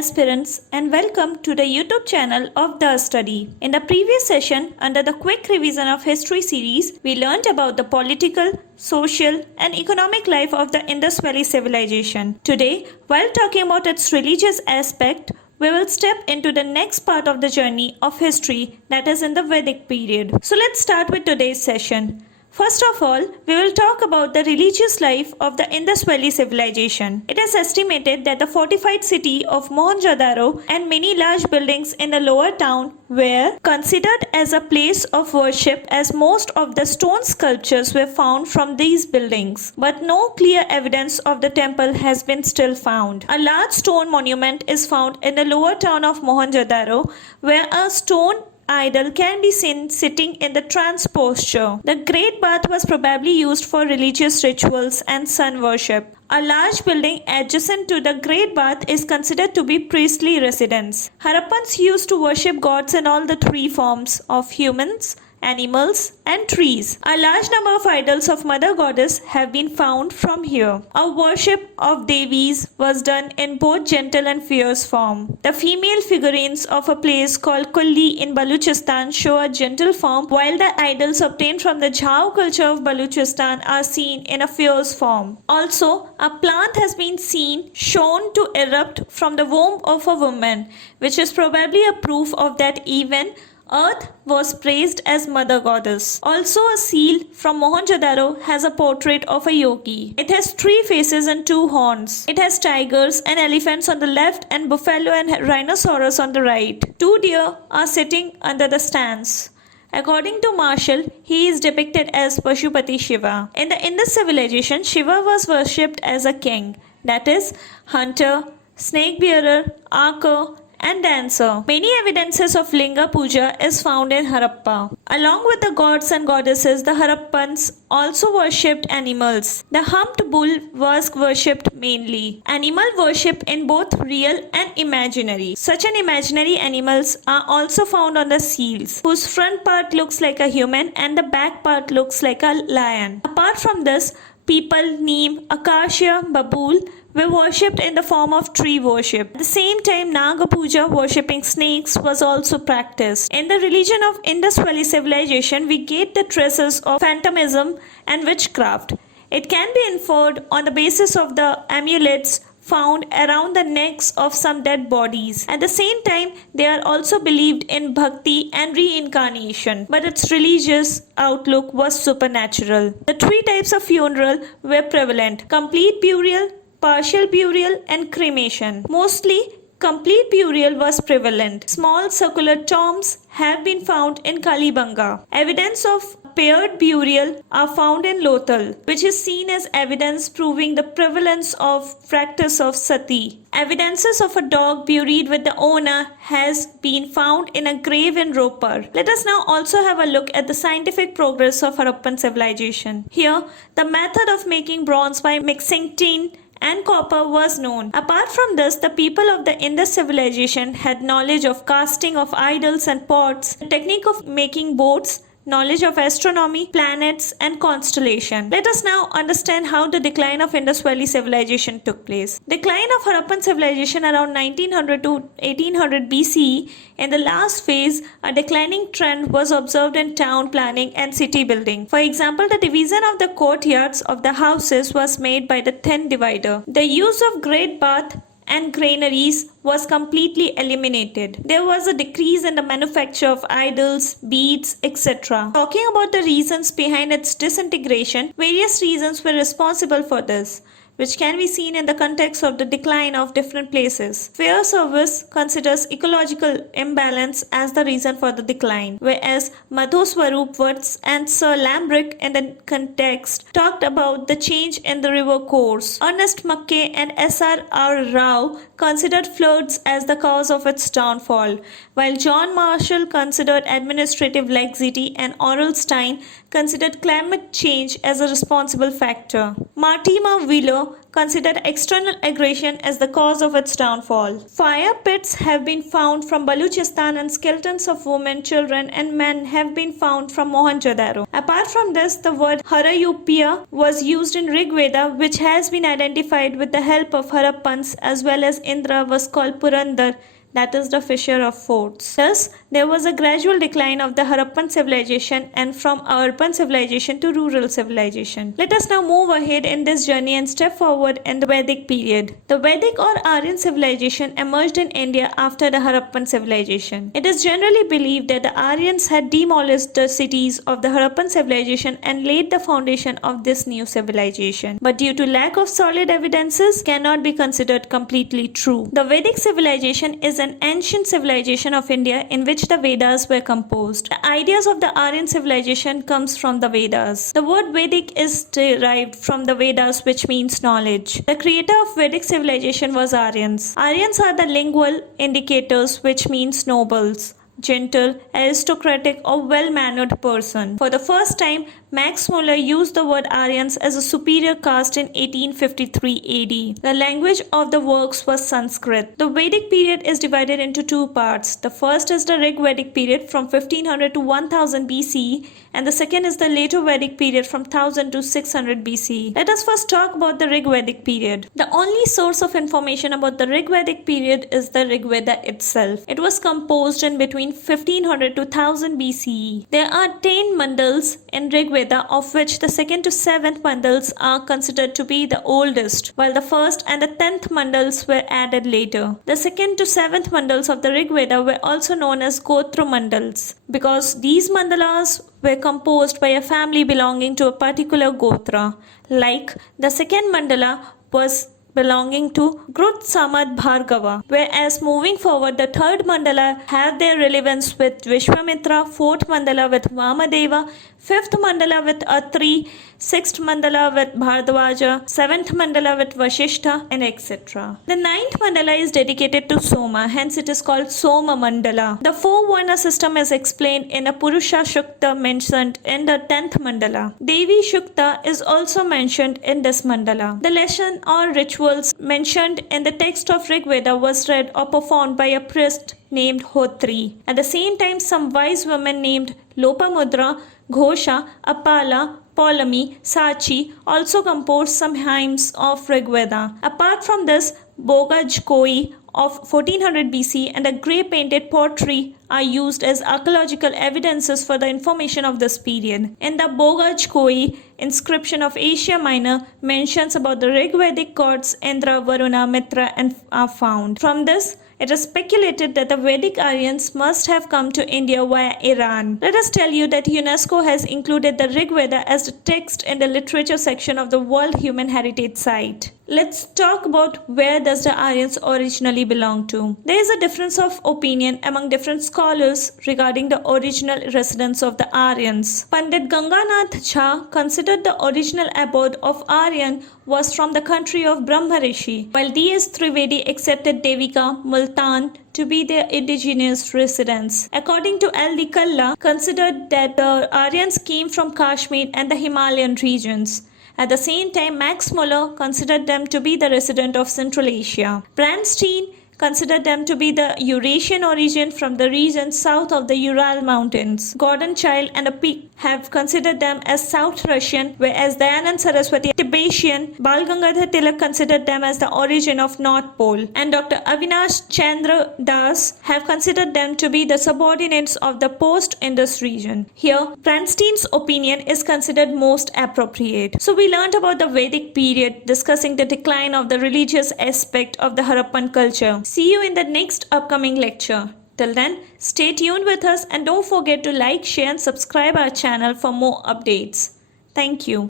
aspirants, and welcome to the YouTube channel of The Study. In the previous session, under the Quick Revision of History series, we learned about the political, social, and economic life of the Indus Valley civilization. Today, while talking about its religious aspect, we will step into the next part of the journey of history, that is in the Vedic period. So let's start with today's session. First of all, we will talk about the religious life of the Indus Valley civilization. It is estimated that the fortified city of Mohenjo-daro and many large buildings in the lower town were considered as a place of worship, as most of the stone sculptures were found from these buildings. But no clear evidence of the temple has been still found. A large stone monument is found in the lower town of Mohenjo-daro, where a stone idol can be seen sitting in the trance posture. The Great Bath was probably used for religious rituals and sun worship. A large building adjacent to the Great Bath is considered to be priestly residence. Harappans used to worship gods in all the three forms of humans, animals, and trees. A large number of idols of Mother Goddess have been found from here. A worship of Devis was done in both gentle and fierce form. The female figurines of a place called Kulli in Baluchistan show a gentle form, while the idols obtained from the Jhao culture of Baluchistan are seen in a fierce form. Also, a plant has been seen shown to erupt from the womb of a woman, which is probably a proof of that even Earth was praised as Mother Goddess. Also, a seal from Mohenjo-daro has a portrait of a yogi. It has 3 faces and 2 horns. It has tigers and elephants on the left and buffalo and rhinoceros on the right. 2 deer are sitting under the stands. According to Marshall, he is depicted as Pashupati Shiva. In the Indus civilization, Shiva was worshipped as a king, that is, hunter, snake bearer, archer, and dancer. Many evidences of Linga Puja is found in Harappa. Along with the gods and goddesses, the Harappans also worshipped animals. The humped bull was worshipped mainly. Animal worship in both real and imaginary. Such an imaginary animals are also found on the seals, whose front part looks like a human and the back part looks like a lion. Apart from this, people, neem, acacia, babool were worshipped in the form of tree worship. At the same time, Naga Puja, worshipping snakes, was also practiced. In the religion of Indus Valley civilization, we get the traces of phantomism and witchcraft. It can be inferred on the basis of the amulets found around the necks of some dead bodies. At the same time, they are also believed in bhakti and reincarnation, but its religious outlook was supernatural. The 3 types of funeral were prevalent: complete burial, partial burial, and cremation. Mostly, complete burial was prevalent. Small circular tombs have been found in Kalibanga. Evidence of paired burial are found in Lothal, which is seen as evidence proving the prevalence of practice of sati. Evidences of a dog buried with the owner has been found in a grave in Ropar. Let us now also have a look at the scientific progress of Harappan civilization. Here, the method of making bronze by mixing tin and copper was known. Apart from this, the people of the Indus civilization had knowledge of casting of idols and pots, the technique of making boats, knowledge of astronomy, planets, and constellation. Let us now understand how the decline of Indus Valley civilization took place. Decline of Harappan civilization around 1900 to 1800 BCE. In the last phase, a declining trend was observed in town planning and city building. For example, the division of the courtyards of the houses was made by the thin divider. The use of great bath and granaries was completely eliminated. There was a decrease in the manufacture of idols, beads, etc. Talking about the reasons behind its disintegration, various reasons were responsible for this, which can be seen in the context of the decline of different places. Fair service considers ecological imbalance as the reason for the decline, whereas Madhu Swarup Watts and Sir Lambrick in the context talked about the change in the river course. Ernest Mackay and S.R.R. Rao considered floods as the cause of its downfall, while John Marshall considered administrative laxity and Orlstein considered climate change as a responsible factor. Mortimer Wheeler considered external aggression as the cause of its downfall. Fire pits have been found from Baluchistan and skeletons of women, children and men have been found from Mohenjo-daro. Apart from this, the word Harayupya was used in Rigveda, which has been identified with the help of Harappans, as well as Indra was called Purandar, that is the fisher of forts. Thus, there was a gradual decline of the Harappan civilization and from urban civilization to rural civilization. Let us now move ahead in this journey and step forward in the Vedic period. The Vedic or Aryan civilization emerged in India after the Harappan civilization. It is generally believed that the Aryans had demolished the cities of the Harappan civilization and laid the foundation of this new civilization. But due to lack of solid evidences, cannot be considered completely true. The Vedic civilization is an ancient civilization of India in which the Vedas were composed. The ideas of the Aryan civilization comes from the Vedas. The word Vedic is derived from the Vedas, which means knowledge. The creator of Vedic civilization was Aryans. Aryans are the lingual indicators, which means nobles, gentle, aristocratic or well-mannered person. For the first time, Max Muller used the word Aryans as a superior caste in 1853 AD. The language of the works was Sanskrit. The Vedic period is divided into two parts. The first is the Rigvedic period from 1500 to 1000 BCE and the second is the later Vedic period from 1000 to 600 BCE. Let us first talk about the Rigvedic period. The only source of information about the Rigvedic period is the Rigveda itself. It was composed in between 1500 to 1000 BCE. There are 10 mandals in Rigveda, of which the 2nd to 7th mandals are considered to be the oldest, while the 1st and the 10th mandals were added later. The 2nd to 7th mandals of the Rigveda were also known as Gotra mandals because these mandalas were composed by a family belonging to a particular Gotra. Like the 2nd mandala was belonging to Grut Samad Bhargava, whereas moving forward the 3rd mandala have their relevance with Vishwamitra, 4th mandala with Vamadeva, 5th mandala with Atri, 6th mandala with Bhardwaja, 7th mandala with Vashishta, and etc. The 9th mandala is dedicated to Soma, hence it is called Soma Mandala. The 4-Varna system is explained in a Purusha Shukta mentioned in the 10th mandala. Devi Shukta is also mentioned in this mandala. The lesson or rituals mentioned in the text of Rigveda was read or performed by a priest named Hotri. At the same time, some wise women named Lopamudra, Ghosha, Apala, Ptolemy, Sachi also composed some hymns of Rigveda. Apart from this, Bogaj Koi of 1400 BC and a grey painted pottery are used as archaeological evidences for the information of this period. In the Bogaj Koi inscription of Asia Minor mentions about the Rigvedic gods Indra, Varuna, Mitra and are found. From this, it is speculated that the Vedic Aryans must have come to India via Iran. Let us tell you that UNESCO has included the Rigveda as a text in the literature section of the World Human Heritage Site. Let's talk about where does the Aryans originally belong to. There is a difference of opinion among different scholars regarding the original residence of the Aryans. Pandit Ganganath Jha considered the original abode of Aryan was from the country of Brahmarishi, while D.S. Trivedi accepted Devika, Multan to be their indigenous residence. According to L.D. Kalla, considered that the Aryans came from Kashmir and the Himalayan regions. At the same time, Max Muller considered them to be the resident of Central Asia. Brandstein considered them to be the Eurasian origin from the region south of the Ural Mountains. Gordon Child and a Peak have considered them as South Russian, whereas Dayanand Saraswati, Tibetan, Bal Gangadhar Tilak considered them as the origin of North Pole, and Dr. Avinash Chandra Das have considered them to be the subordinates of the post-Indus region. Here, Brandstein's opinion is considered most appropriate. So we learned about the Vedic period, discussing the decline of the religious aspect of the Harappan culture. See you in the next upcoming lecture. Till then, stay tuned with us and don't forget to like, share and subscribe our channel for more updates. Thank you.